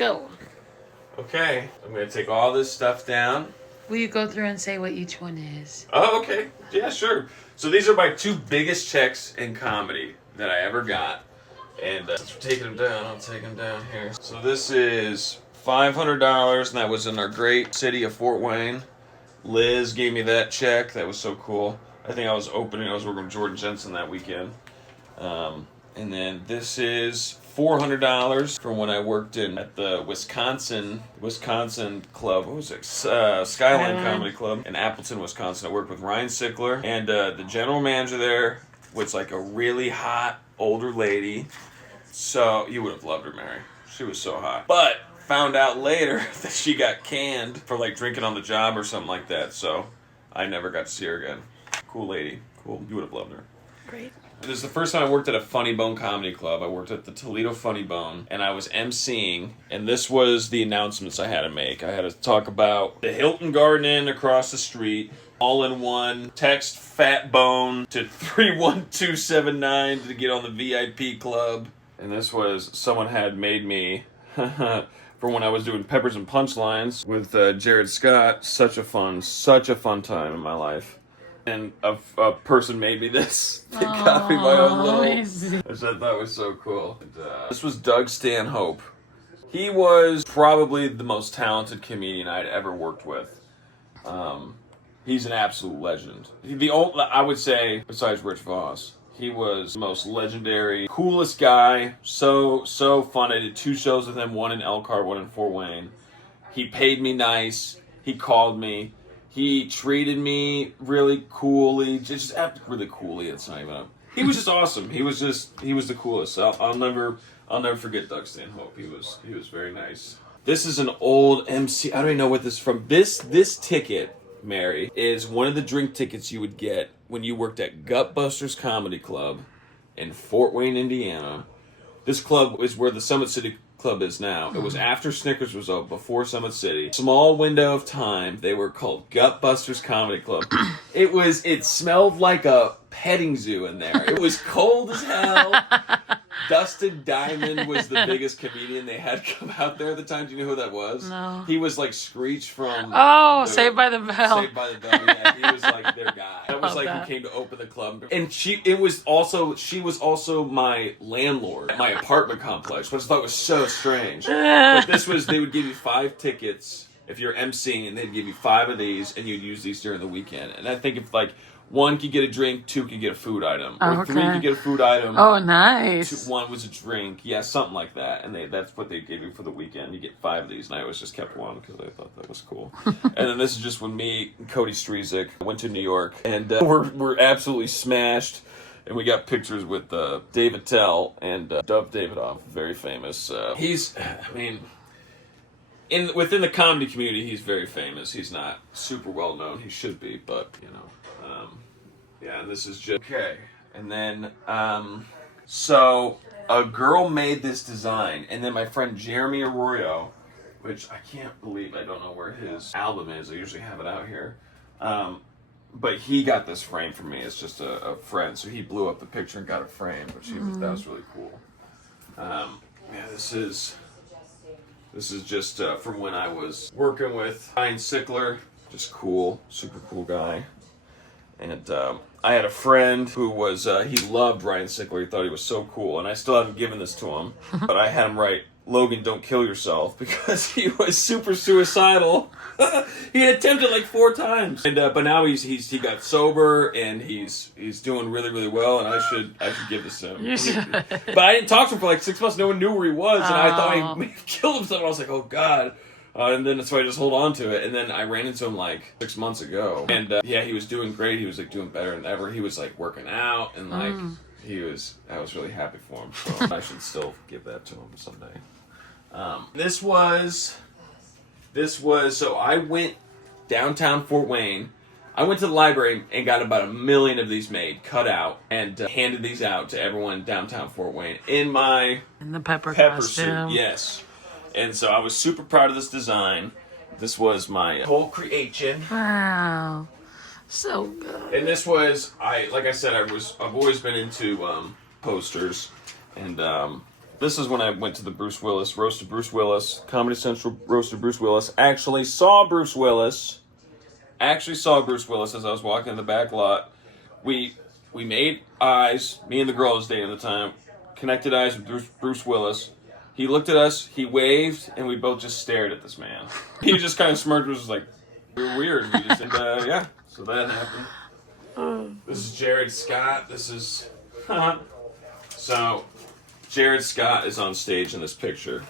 go. Okay, I'm going to take all this stuff down. Will you go through and say what each one is? Oh, okay. Yeah, sure. So these are my 2 biggest checks in comedy that I ever got. And since we're taking them down, I'll take them down here. So this is $500, and that was in our great city of Fort Wayne. Liz gave me that check. That was so cool. I think I was working with Jordan Jensen that weekend. And then this is $400 from when I worked at the Wisconsin club. What was it? Skyline Comedy Club in Appleton, Wisconsin. I worked with Ryan Sickler, and the general manager there was like a really hot older lady. So you would have loved her, Mary. She was so hot. But found out later that she got canned for like drinking on the job or something like that. So I never got to see her again. Cool lady. Cool. You would have loved her. Great. This is the first time I worked at a Funny Bone comedy club. I worked at the Toledo Funny Bone, and I was emceeing, and this was the announcements I had to make. I had to talk about the Hilton Garden Inn across the street, all in one. Text Fat Bone to 31279 to get on the VIP club. And this was, someone had made me, for when I was doing Peppers and Punchlines with Jared Scott. Such a fun time in my life. And a person made me this. They got me my own little, which I thought was so cool. And, this was Doug Stanhope. He was probably the most talented comedian I'd ever worked with. He's an absolute legend. I would say, besides Rich Voss, he was the most legendary, coolest guy. So fun. I did 2 shows with him, one in Elkhart, one in Fort Wayne. He paid me nice. He called me. He treated me really coolly, just really coolly. It's not even he was just awesome. He was the coolest. I'll never forget Doug Stanhope. He was very nice. This is an old MC. I don't even know what this is from. This ticket, Mary, is one of the drink tickets you would get when you worked at Gutbusters Comedy Club in Fort Wayne, Indiana. This club is where the Summit City Club is now. It was after Snickers was open, before Summit City. Small window of time. They were called Gutbusters Comedy Club. It smelled like a petting zoo in there. It was cold as hell. Dustin Diamond was the biggest comedian they had come out there at the time. Do you know who that was? No. He was like Screech from Saved by the Bell. Saved by the Bell. Yeah, he was like their guy. That was like who came to open the club. And she was also my landlord at my apartment complex, which I thought was so strange. But they would give you 5 tickets if you're emceeing, and they'd give you 5 of these, and you'd use these during the weekend. And I think if like 1 could get a drink, 2 could get a food item, or 3 could get a food item. Oh, nice. 1 was a drink, yeah, something like that. And that's what they gave you for the weekend. You get 5 of these, and I always just kept 1 because I thought that was cool. And then this is just when me and Cody Strezik went to New York, and we're absolutely smashed. And we got pictures with Dave Attell and Dov Davidoff, very famous. Within the comedy community, he's very famous. He's not super well known. He should be, but you know. Yeah, and this is just okay. And then, so a girl made this design, and then my friend Jeremy Arroyo, which I can't believe I don't know where his album is. I usually have it out here. But he got this frame for me. It's just a friend, so he blew up the picture and got it framed. But that was really cool. Yeah, this is just from when I was working with Ryan Sickler. Just cool, super cool guy. And I had a friend who was, he loved Ryan Sickler. He thought he was so cool. And I still haven't given this to him. But I had him write, "Logan, don't kill yourself," because he was super suicidal. He had attempted like 4 times. And but now he got sober, and he's doing really, really well. And I should give this to him. You should. But I didn't talk to him for like 6 months. No one knew where he was. And I thought he may have killed himself. And I was like, oh, God. And then that's why I just hold on to it. And then I ran into him like 6 months ago. And yeah, he was doing great. He was like doing better than ever. He was like working out, and like I was really happy for him. So I should still give that to him someday. This was so I went downtown Fort Wayne. I went to the library and got about 1 million of these made, cut out, and handed these out to everyone downtown Fort Wayne in the pepper suit. Yes. And so I was super proud of this design. This was my whole creation. Wow. So good. And this was, like I said, I've always been into posters. And This is when I went to the Bruce Willis, roasted Bruce Willis, Comedy Central roasted Bruce Willis. Actually saw Bruce Willis as I was walking in the back lot. We made eyes, me and the girl I was dating at the time, connected eyes with Bruce Willis. He looked at us, he waved, and we both just stared at this man. He just kind of smirked, was like, "You're weird." We just, and yeah, so that happened. This is Jared Scott. This is, so Jared Scott is on stage in this picture.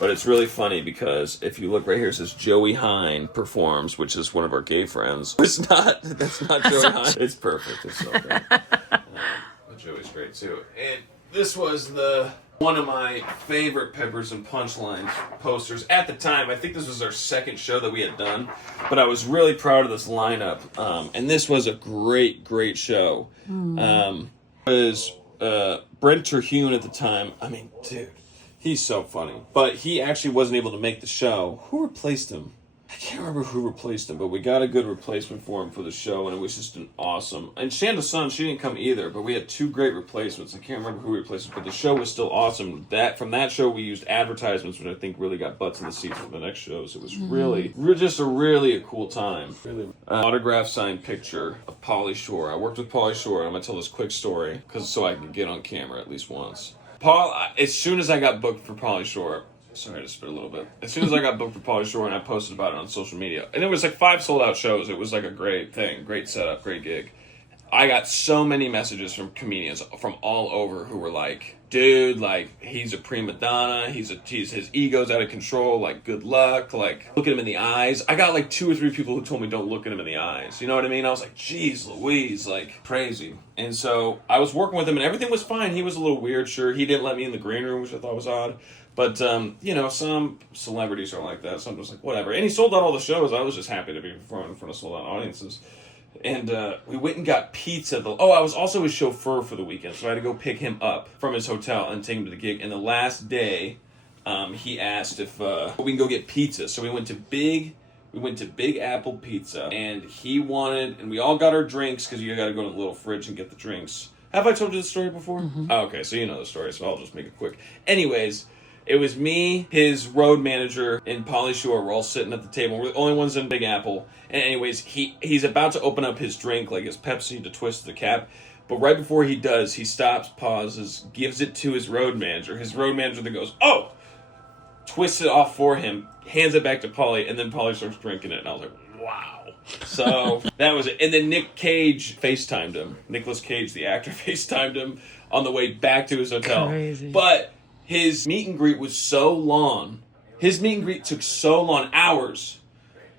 But it's really funny because if you look right here, it says Joey Hine performs, which is one of our gay friends. That's not Joey Hine. It's perfect. It's so great. But Joey's great too. And this was one of my favorite Peppers and Punchlines posters at the time. I think this was our second show that we had done, but I was really proud of this lineup. And this was a great show. It was Brent Terhune at the time. I mean, dude. He's so funny. But he actually wasn't able to make the show. Who replaced him? I can't remember who replaced him, but we got a good replacement for him for the show, and it was just an awesome... And Shanda Sun, she didn't come either, but we had two great replacements. I can't remember who replaced him, but the show was still awesome. From that show, we used advertisements, which I think really got butts in the seats for the next shows. It was really just a cool time. Really, autograph signed picture of Pauly Shore. I worked with Pauly Shore, and I'm going to tell this quick story, so I can get on camera at least once. Paul, as soon as I got booked for Pauly Shore, sorry to spit a little bit. As soon as I got booked for Pauly Shore and I posted about it on social media, and it was like 5 sold out shows. It was like a great thing, great setup, great gig. I got so many messages from comedians from all over who were like, "Dude, like, he's a prima donna. His ego's out of control. Like, good luck. Like, look at him in the eyes." I got like 2 or 3 people who told me don't look at him in the eyes. You know what I mean? I was like, "Geez, Louise, like, crazy." And so I was working with him, and everything was fine. He was a little weird, sure. He didn't let me in the green room, which I thought was odd. But, you know, some celebrities are like that. Some just like, whatever. And he sold out all the shows. I was just happy to be performing in front of sold-out audiences. And we went and got pizza. I was also his chauffeur for the weekend, so I had to go pick him up from his hotel and take him to the gig. And the last day, he asked if we can go get pizza. So we went to Big Apple Pizza, and he wanted, and we all got our drinks because you got to go to the little fridge and get the drinks. Have I told you this story before? Mm-hmm. Oh, okay, so you know the story, so I'll just make it quick. Anyways, it was me, his road manager, and Pauly Shore. We're all sitting at the table. We're the only ones in Big Apple. And anyways, he's about to open up his drink, like his Pepsi, to twist the cap. But right before he does, he stops, pauses, gives it to his road manager. His road manager then goes, "Oh!" Twists it off for him, hands it back to Pauly, and then Pauly starts drinking it. And I was like, wow. So that was it. And then Nick Cage FaceTimed him. Nicolas Cage, the actor, FaceTimed him on the way back to his hotel. Crazy. But his meet and greet was so long. His meet and greet took so long, hours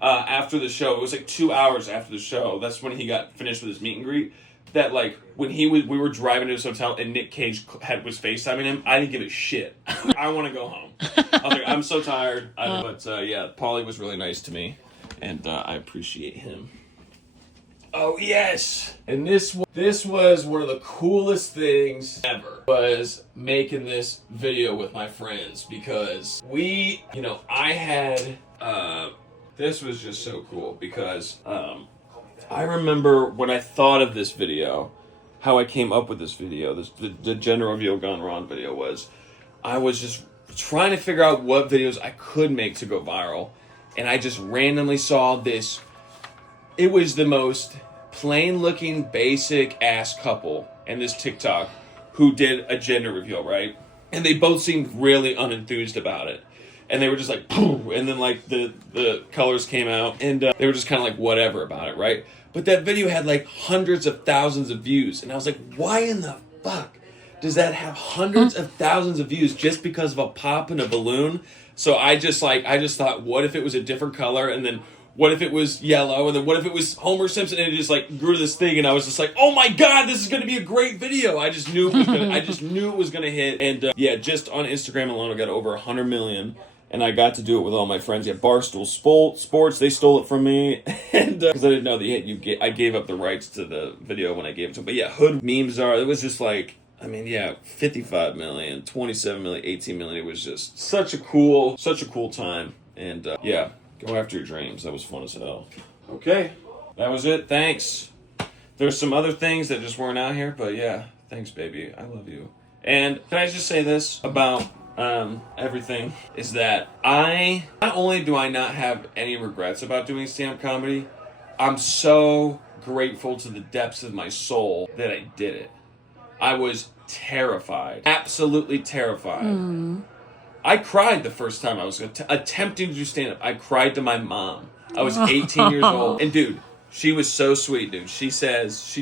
after the show. It was like 2 hours after the show. That's when he got finished with his meet and greet. That, like, when we were driving to his hotel and Nick Cage was FaceTiming him, I didn't give a shit. I want to go home. I was like, I'm so tired. But yeah, Pauly was really nice to me, and I appreciate him. Oh, yes! And this was one of the coolest things ever, was making this video with my friends, because I had, this was just so cool, because, I remember when I thought of this video, how I came up with this video, the gender reveal gone wrong video I was just trying to figure out what videos I could make to go viral, and I just randomly saw this. It was the most plain-looking, basic-ass couple in this TikTok who did a gender reveal, right? And they both seemed really unenthused about it. And they were just like, pooh, and then like the colors came out, and they were just kind of like whatever about it, right? But that video had like hundreds of thousands of views, and I was like, why in the fuck does that have hundreds of thousands of views just because of a pop and a balloon? So I just thought, what if it was a different color, and then what if it was yellow, and then what if it was Homer Simpson, and it just like grew to this thing, and I was just like, oh my god, this is going to be a great video. I just knew it was gonna hit, and yeah, just on Instagram alone, I got over 100 million. And I got to do it with all my friends. Yeah, Barstool Sports, they stole it from me. And because I didn't know I gave up the rights to the video when I gave it to them. But yeah, Hood Memes it was just like, I mean, yeah, 55 million, 27 million, 18 million. It was just such a cool time. And yeah, go after your dreams. That was fun as hell. Okay, that was it. Thanks. There's some other things that just weren't out here. But yeah, thanks, baby. I love you. And can I just say this about everything, is that not only do I not have any regrets about doing stand-up comedy, I'm so grateful to the depths of my soul that I did it. I was terrified, absolutely terrified. I cried the first time I was attempting to do stand-up. I cried to my mom. I was 18 years old. And dude, she was so sweet, dude. She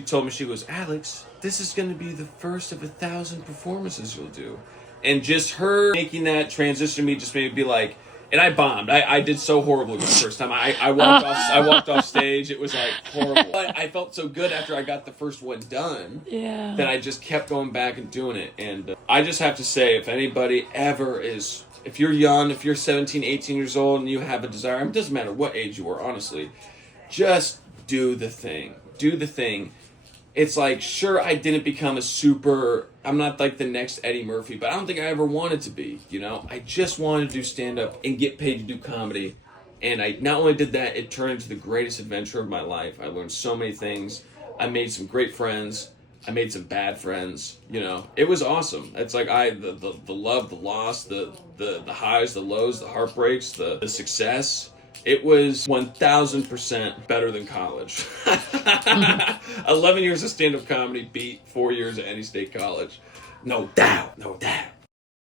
told me, she goes, Alex, this is going to be the first of 1,000 performances you'll do. And just her making that transition to me just made me be like, and I bombed. I did so horribly the first time. I walked off stage. It was like horrible. But I felt so good after I got the first one done that I just kept going back and doing it. And I just have to say, if anybody ever is, if you're young, if you're 17, 18 years old and you have a desire, it doesn't matter what age you are, honestly, just do the thing. Do the thing. It's like, sure, I didn't become I'm not like the next Eddie Murphy, but I don't think I ever wanted to be, you know? I just wanted to do stand-up and get paid to do comedy. And I not only did that, it turned into the greatest adventure of my life. I learned so many things. I made some great friends. I made some bad friends, you know? It was awesome. It's like the love, the loss, the highs, the lows, the heartbreaks, the success. It was 1,000% better than college. 11 years of stand-up comedy beat 4 years at any state college. No doubt. No doubt.